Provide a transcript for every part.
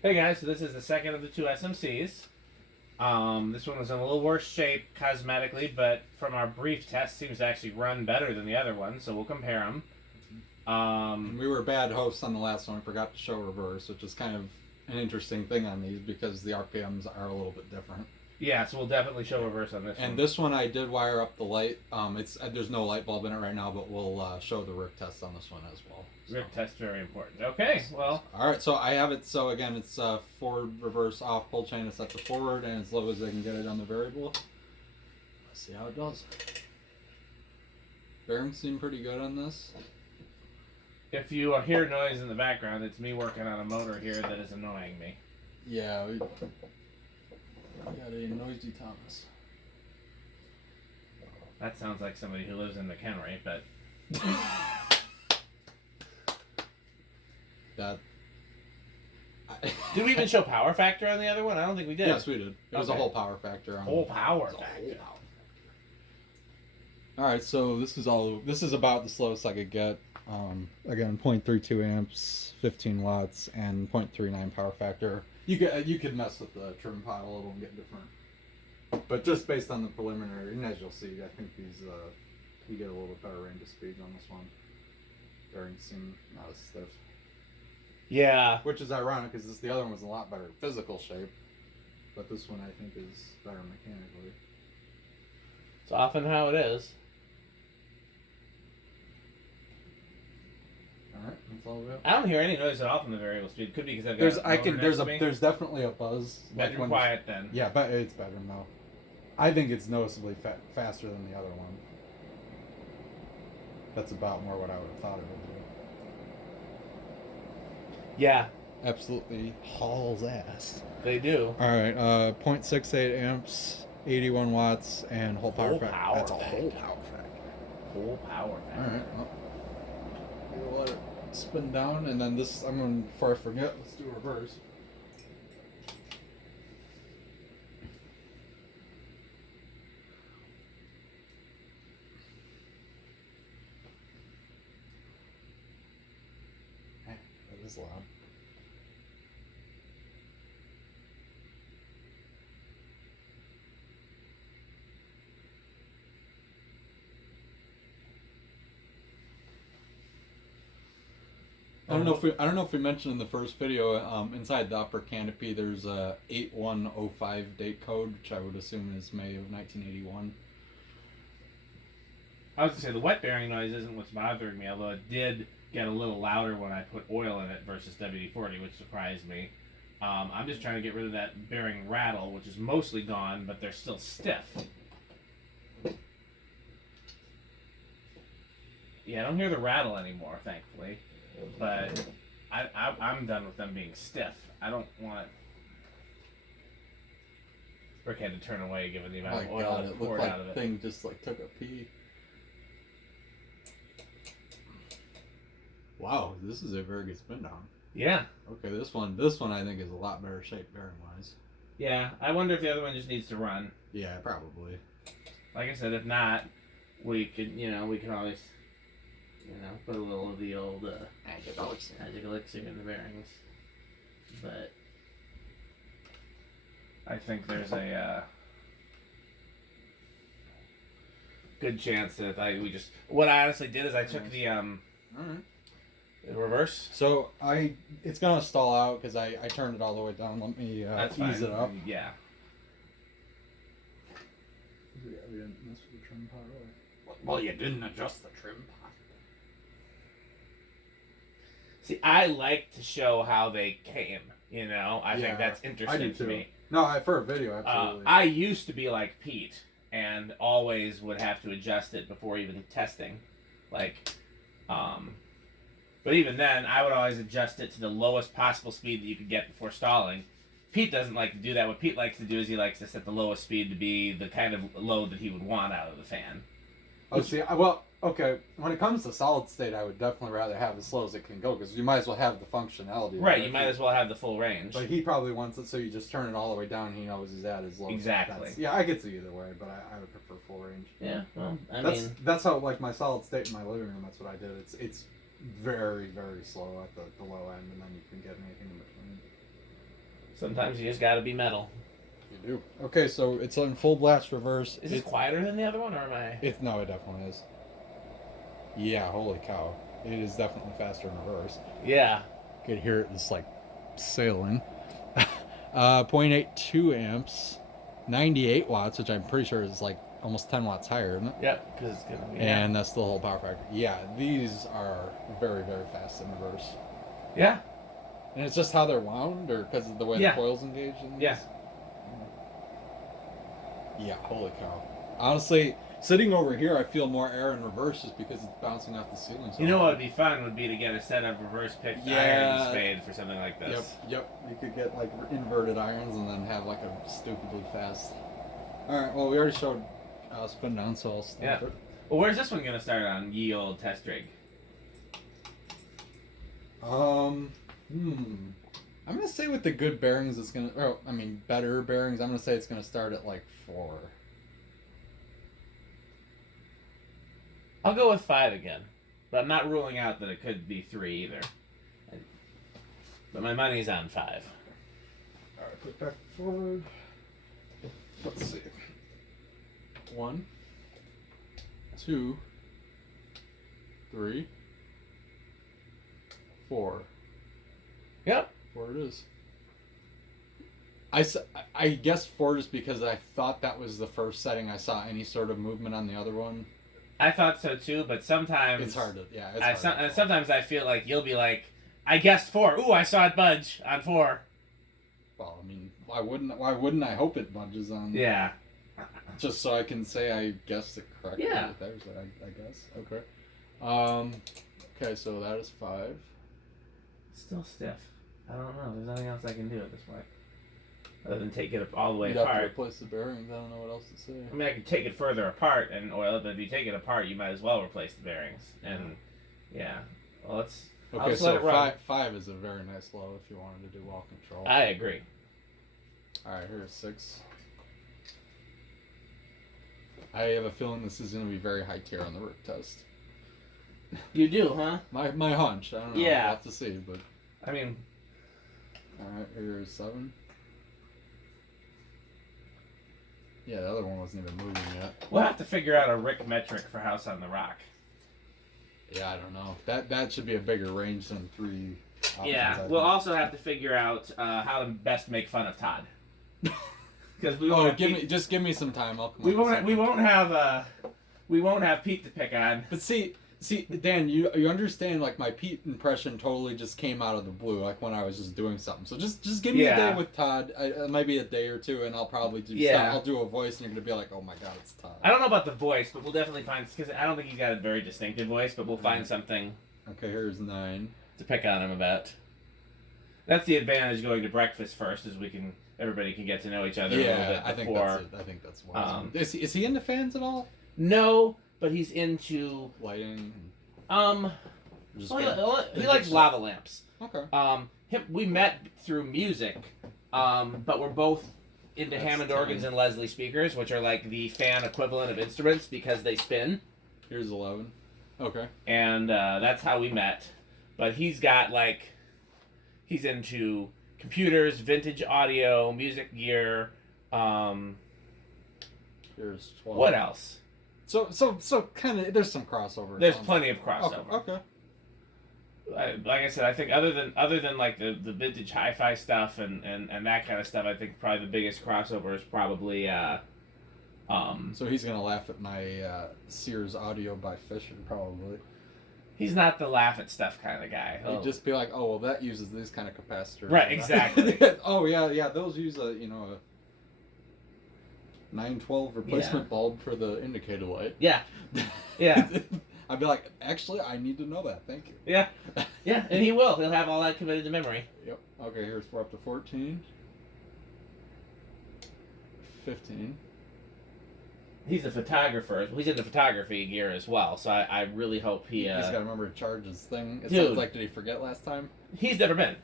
Hey guys, so this is the second of the two SMCs. This one was in a little worse shape cosmetically, but from our brief test, seems to actually run better than the other one, so we'll compare them. We were bad hosts on the last one. Forgot to show reverse, which is kind of an interesting thing on these because the RPMs are a little bit different. Yeah, so we'll definitely show reverse on this one. And this one I did wire up the light. There's no light bulb in it right now, but we'll show the Rick test on this one as well. So. Rick test, very important. Okay, well. All right, so I have it. So again, it's forward, reverse, off, pull chain is set to forward, and as low as I can get it on the variable. Let's see how it does. Bearings seem pretty good on this. If you hear noise in the background, it's me working on a motor here that is annoying me. Yeah, we got a noisy Thomas. That sounds like somebody who lives in McHenry, but... Did we even show power factor on the other one? I don't think we did. Yes, we did. It was a whole power factor. Whole power factor. All right, so this is about the slowest I could get. Again, 0.32 amps, 15 watts, and 0.39 power factor. You could mess with the trim pot a little and get different. But just based on the preliminary, and as you'll see, I think these you get a little bit better range of speeds on this one. Bearings seem not as stiff. Yeah. Which is ironic because the other one was a lot better physical shape, but this one I think is better mechanically. It's often how it is. All right, that's all we have. I don't hear any noise at all from the variable speed. Could be because I've got there's definitely a buzz. Bedroom quiet then. Yeah, but it's bedroom though. I think it's noticeably faster than the other one. That's about more what I would have thought it would do. Yeah. Absolutely hauls ass. They do. All right, 0.68 amps, 81 watts, and whole power factor. That's a whole power factor. Whole power factor. All right. Well, we'll let it spin down, and then this, before I forget, let's do reverse. That is loud. I don't know if we mentioned in the first video. Inside the upper canopy, there's a 8105 date code, which I would assume is May of 1981. I was gonna say the wet bearing noise isn't what's bothering me, although it did get a little louder when I put oil in it versus WD-40, which surprised me. I'm just trying to get rid of that bearing rattle, which is mostly gone, but they're still stiff. Yeah, I don't hear the rattle anymore, thankfully. But I'm done with them being stiff. I don't want... Rick had to turn away given the amount of oil that poured out of it. The thing just like took a pee. Wow, this is a very good spin down. Yeah. Okay, this one I think is a lot better shape bearing wise. Yeah, I wonder if the other one just needs to run. Yeah, probably. Like I said, if not, we could always, put a little of the old magic elixir in the bearings. But I think there's a good chance that what I honestly did is I took the reverse. So it's gonna stall out because I turned it all the way down. Let me ease it up. Yeah. We didn't mess with the trim pot, really. Well, you didn't adjust the trim pot. See, I like to show how they came. I think that's interesting to me. No, for a video, absolutely. I used to be like Pete and always would have to adjust it before even testing, But even then, I would always adjust it to the lowest possible speed that you could get before stalling. Pete doesn't like to do that. What Pete likes to do is he likes to set the lowest speed to be the kind of load that he would want out of the fan. Okay. When it comes to solid state, I would definitely rather have as slow as it can go because you might as well have the functionality. Right, you might as well have the full range. But he probably wants it so you just turn it all the way down and he knows he's at his low. Exactly. Yeah, I could see either way, but I would prefer full range. Yeah, well, that's how my solid state in my living room. That's what I did. It's very, very slow at the low end, and then you can get anything in between. Sometimes you just gotta be metal. You do. Okay, so it's in full blast reverse. Is it quieter than the other one, or am I? No, it definitely is. Yeah, holy cow. It is definitely faster in reverse. Yeah. You could hear it just like sailing. 0.82 amps, 98 watts, which I'm pretty sure is like almost 10 watts higher, isn't it? Yep, because it's gonna be. And that's the whole power factor. Yeah, these are very, very fast in reverse. Yeah. And it's just how they're wound, or because of the way the coil's engaged in these? Yeah. Yeah, holy cow. Honestly, sitting over here, I feel more air in reverse just because it's bouncing off the ceiling. So You know what would be fun would be to get a set of reverse pitched iron spades for something like this. Yep. You could get like inverted irons and then have like a stupidly fast. All right. Well, we already showed spin down, so I'll stop it. Well, where's this one gonna start on? Ye old test rig. I'm gonna say with the good bearings, it's gonna. Oh, I mean, better bearings. I'm gonna say it's gonna start at like 4. I'll go with 5 again, but I'm not ruling out that it could be 3 either. But my money's on 5. All right, put back forward. Let's see. 1, 2, 3, 4. Yep. 4 it is. I guessed 4 just because I thought that was the first setting I saw any sort of movement on the other one. I thought so too, but sometimes it's hard to and sometimes I feel like you'll be like, I guessed 4. Ooh, I saw it budge on 4. Well, I mean, why wouldn't I hope it budges on? Yeah. Just so I can say I guessed it correctly. Yeah. There's I guess. Okay. Okay, so that is 5. It's still stiff. I don't know. There's nothing else I can do at this point. Other than take it all the way You'd apart. have to replace the bearings. I don't know what else to say. I mean, I could take it further apart and oil it, but if you take it apart, you might as well replace the bearings. And, yeah. Well, let's... Okay, so 5 is a very nice low if you wanted to do wall control. I agree. Alright, here's 6. I have a feeling this is going to be very high tier on the root test. You do, huh? My hunch. I don't know. Yeah. We'll have to see, but... I mean... Alright, here's 7. Yeah, the other one wasn't even moving yet. We'll have to figure out a Rick metric for House on the Rock. Yeah, I don't know. That should be a bigger range than 3 options. Yeah, we'll also have to figure out how to best make fun of Todd. Because we won't. Just give me some time. I'll come we won't have Pete to pick on. But see, Dan, you understand? Like my Pete impression totally just came out of the blue, like when I was just doing something. So just give me a day with Todd. Maybe a day or two, and I'll probably do. Yeah. I'll do a voice, and you're gonna be like, "Oh my God, it's Todd." I don't know about the voice, but we'll definitely find, because I don't think he's got a very distinctive voice, but we'll find something. Okay, here's 9 to pick on him about. That's the advantage going to breakfast first, is everybody can get to know each other a little bit before. I think that's wise. Is he into fans at all? No, but he's into lighting. He likes lava lamps. Okay. We met through music, but we're both into Hammond organs and Leslie speakers, which are like the fan equivalent of instruments because they spin. Here's 11. Okay. And that's how we met. But he's into computers, vintage audio, music gear. Here's 12. What else? So kind of there's some crossover. There's plenty of crossover. Okay. Like I said, I think other than like the vintage hi-fi stuff and that kind of stuff, I think probably the biggest crossover is probably So he's gonna laugh at my Sears audio by Fisher probably. He's not the laugh at stuff kind of guy. He'd just be like, oh well, that uses these kind of capacitors. Right, exactly. Oh yeah, those use a 912 replacement bulb for the indicator light. Yeah. Yeah. I'd be like, actually, I need to know that. Thank you. Yeah. Yeah, and he will. He'll have all that committed to memory. Yep. Okay, here's 4 up to 14. 15. He's a photographer. He's into photography gear as well, so I really hope he... He's got to remember to charge his thing. It Dude. sounds like, did he forget last time? He's never been.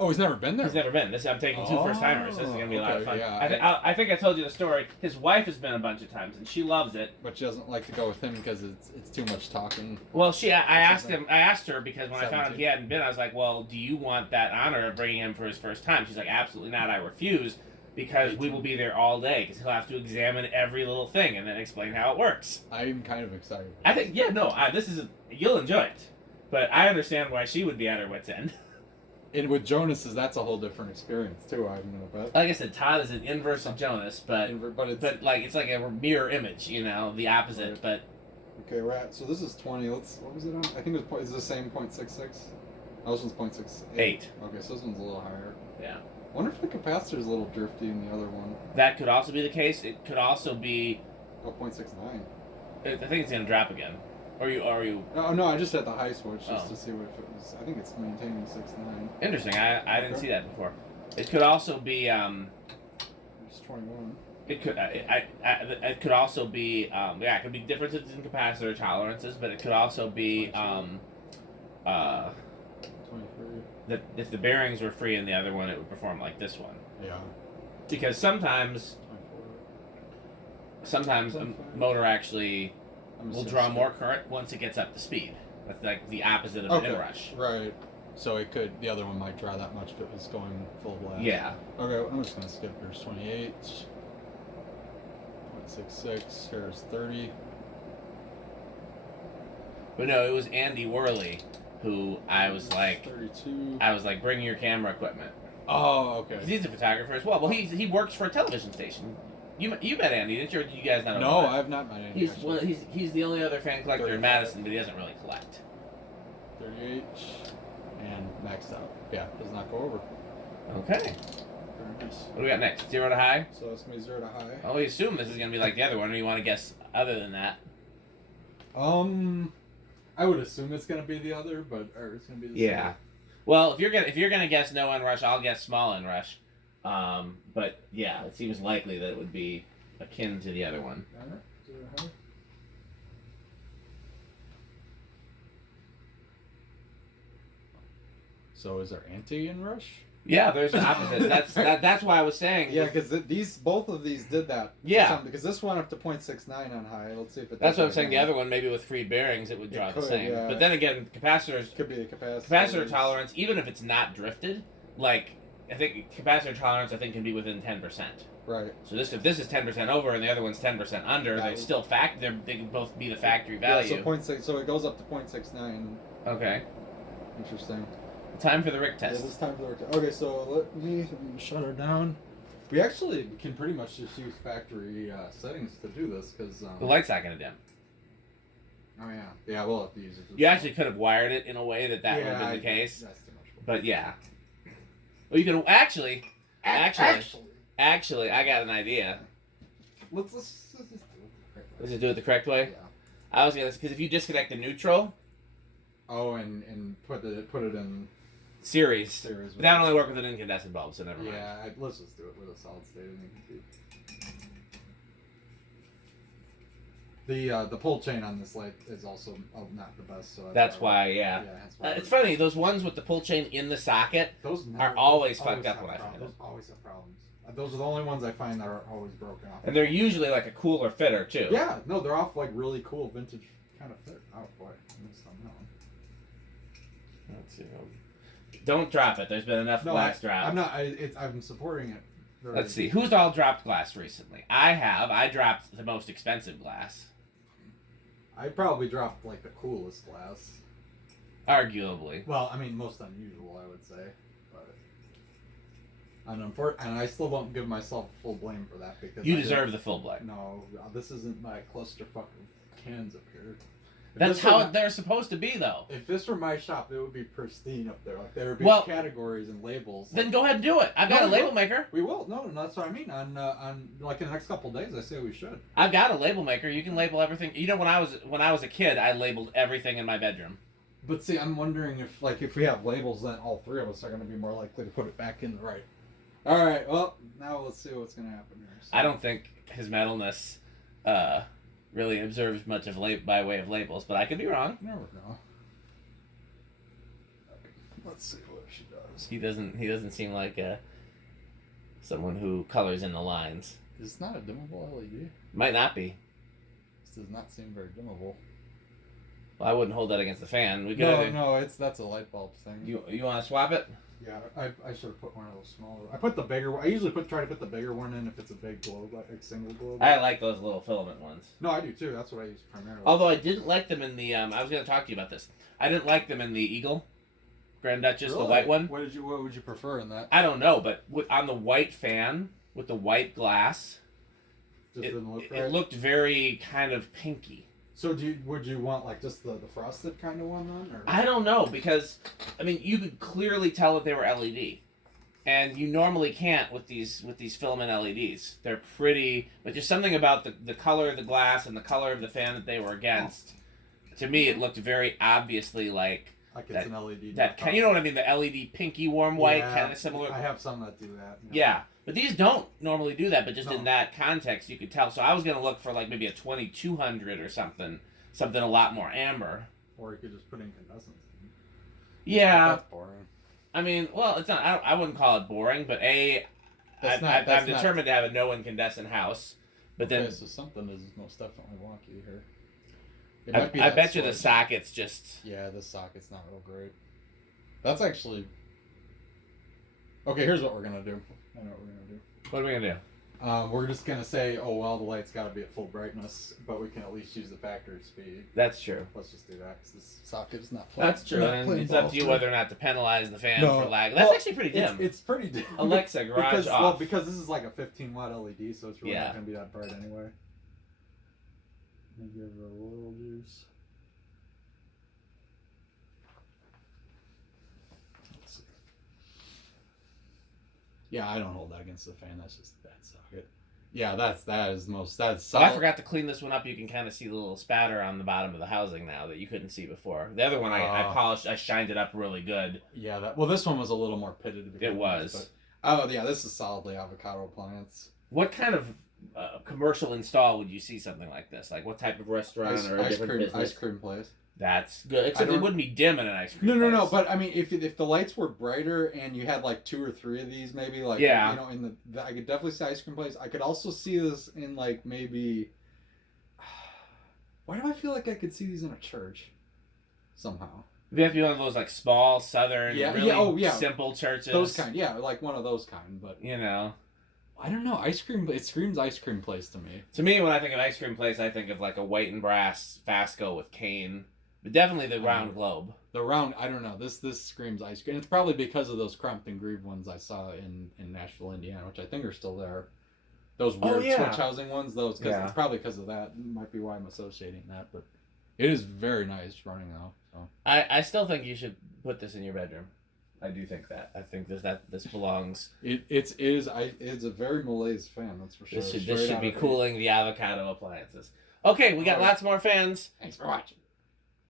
Oh, he's never been there? He's never been. I'm taking 2 first timers. This is going to be a lot of fun. Yeah, I think I told you the story. His wife has been a bunch of times, and she loves it. But she doesn't like to go with him because it's too much talking. Well, I asked her because when I found out 17. he hadn't been, I was like, well, do you want that honor of bringing him for his first time? She's like, absolutely not. I refuse because we will be there all day because he'll have to examine every little thing and then explain how it works. I'm kind of excited. I think, you'll enjoy it. But I understand why she would be at her wit's end. And with Jonas's, that's a whole different experience too. I don't know, but Like I said, Todd is an inverse of Jonas, but it's like it's like a mirror image, the opposite. Right. But okay. So this is 20. What was it on? I think it was the same 0.66. Oh, this one's 0.68. 8. Okay, so this one's a little higher. Yeah. I wonder if the capacitor's a little drifty in the other one. That could also be the case. It could also be. Oh, 0.69. I think it's gonna drop again. Or you? No, I just had the high switch just Oh. to see what if it was. I think it's maintaining 6.9. Interesting. I didn't see that before. It could also be. It's 21. It could. It could also be. It could be differences in capacitor tolerances, but it could also be. 23. That if the bearings were free in the other one, it would perform like this one. Yeah. Because sometimes 24. a motor actually will draw more current once it gets up to speed. That's like the opposite of an inrush. Right. So the other one might draw that much if it was going full blast. Yeah. Okay, I'm just gonna skip. Here's 28. 0.66. Here's 30. But no, it was Andy Worley who I was like, 32. bring your camera equipment. Oh, okay. 'Cause he's a photographer as well. Well, he works for a television station. You met Andy, didn't you? Or did you guys not? No, I've not met Andy. He's the only other fan collector in 35. Madison, but he doesn't really collect. 38. And maxed out. Yeah, does not go over. Okay. Very nice. What do we got next? 0 to high? So it's gonna be 0 to high. Oh, we assume this is gonna be like the other one, or you want to guess other than that? I would assume it's gonna be the other, or it's gonna be the Yeah. Well, if you're gonna guess no inrush, I'll guess small inrush. But yeah, it seems likely that it would be akin to the other one. Alright, 0 to high. So is there anti-inrush? Yeah, there's the opposite. That's why I was saying. Yeah, because both of these did that. Yeah. Because this went up to 0.69 on high. Let's see if it. That's what I'm saying. The other one, maybe with free bearings, it would draw the same. Yeah. But then again, capacitors. Could be the capacitor. Capacitor tolerance, even if it's not drifted, like I think capacitor tolerance, can be within 10%. Right. So if this is 10% over and the other one's 10% under, they still they can both be the factory value. Yeah, so 0.6. So it goes up to 0.69. Okay. Interesting. Time for the Rick Yeah, test. this time for the work. Okay, so let me shut her down. We actually can pretty much just use factory settings to do this because The light's not gonna dim. Oh yeah, we'll have to use it. You actually could have wired it in a way that would have been the case. That's too much. But yeah. Well, you can actually, I got an idea. Let's just do it. Let's just do it the correct way. Yeah. I was gonna, because if you disconnect the neutral Oh, and put it in series, series. but that would only work with an incandescent bulb, so never mind. Yeah, let's just do it with a solid state. The pull chain on this light is also not the best, so That's why, yeah. that's why It's funny, those ones with the pull chain in the socket those are always fucked up when I find them. Those always have problems. Those are the only ones I find that are always broken off. And they're usually like a cooler fitter, too. Yeah, no, they're off like really cool vintage kind of fit. Oh boy, I missed on that one. Let's see. Don't drop it. There's been enough glass dropped. I'm not. I'm supporting it. Let's see. Who's all dropped glass recently? I have. I dropped the most expensive glass. I probably dropped like the coolest glass. Arguably. Well, I mean, most unusual, I would say. But and I still don't give myself full blame for that because you deserve the full blame. No, this isn't my clusterfuck of cans up here. That's how they're supposed to be, though. If this were my shop, it would be pristine up there. Like there would be categories and labels. Then go ahead and do it. I've got a label maker. We will. No, that's what I mean. On like in the next couple of days, I say we should. I've got a label maker. You can label everything. You know, when I was a kid, I labeled everything in my bedroom. But see, I'm wondering if we have labels, then all three of us are going to be more likely to put it back in the right. All right. Well, now let's see what's going to happen here. So. I don't think his metalness really observes much of by way of labels, but I could be wrong. Never know. Okay. Let's see what she does. He doesn't seem like someone who colors in the lines. It's not a dimmable LED. Might not be. This does not seem very dimmable. Well, I wouldn't hold that against the fan. We could No, that's a light bulb thing. You want to swap it? Yeah, I should have put one of those smaller. I put the bigger one. I usually try to put the bigger one in if it's a big globe, like a single globe. I like those little filament ones. No, I do too. That's what I use primarily. Although I didn't like them in the I was going to talk to you about this. I didn't like them in the Eagle Grand Duchess, Really? the white one. What would you prefer in that? I don't know, but on the white fan with the white glass, Just didn't look right. it looked very kind of pinky. So would you want like just the frosted kind of one then? Or? I don't know, because I mean you could clearly tell that they were LED. And you normally can't with these filament LEDs. They're pretty, but just something about the color of the glass and the color of the fan that they were against. To me, it looked very obviously like it's an LED. You know what I mean? The LED pinky warm white, Yeah, kind of similar. I have some that do that. Yeah, but these don't normally do that. But just in that context, you could tell. So I was gonna look for like maybe a 2200 or something a lot more amber. Or you could just put incandescents. Yeah. That's boring. I mean, well, it's not. I wouldn't call it boring, but I'm determined to have a no incandescent house. But then, so something is most definitely wonky here. I bet you the socket's just. Yeah, the socket's not real great. That's actually. Okay, here's what we're gonna do. I know what we're gonna do. What are we gonna do? We're just gonna say, oh well, the light's got to be at full brightness, but we can at least use the factory speed. That's true. Let's just do that because this socket is not playing. That's true, and it's up to you whether or not to penalize the fan for lag. That's actually pretty dim. It's pretty dim. Alexa, garage off. Because this is like a 15-watt LED, so it's really not gonna be that bright anyway. Let me give it a little juice. Let's see. Yeah, I don't hold that against the fan. That's just a bad socket. Yeah, that's solid. I forgot to clean this one up. You can kind of see the little spatter on the bottom of the housing now that you couldn't see before. The other one I polished, I shined it up really good. Yeah, this one was a little more pitted. It was. But, yeah, this is solidly avocado appliance. What kind of commercial install would you see something like this? Like what type of restaurant or a different business? Ice cream place. That's good. Except it wouldn't be dim in an ice cream place. No. But I mean, if the lights were brighter and you had like 2 or 3 of these, maybe like in the I could definitely see ice cream place. I could also see this in like maybe. Why do I feel like I could see these in a church? Somehow. They have to be one of those like small southern, simple churches. Those kind, like one of those kind, but I don't know. Ice cream. It screams ice cream place to me. To me, when I think of ice cream place, I think of like a white and brass Fasco with cane. But definitely the round globe. The round, I don't know. This screams ice cream. It's probably because of those Crompton Grieve ones I saw in Nashville, Indiana, which I think are still there. Those weird switch housing ones. It's probably because of that. It might be why I'm associating that. But it is very nice running though. So. I still think you should put this in your bedroom. I do think that. I think this belongs. It's a very malaise fan. That's for sure. This should be cooling the avocado appliances. Okay, we got lots more fans. Thanks for watching.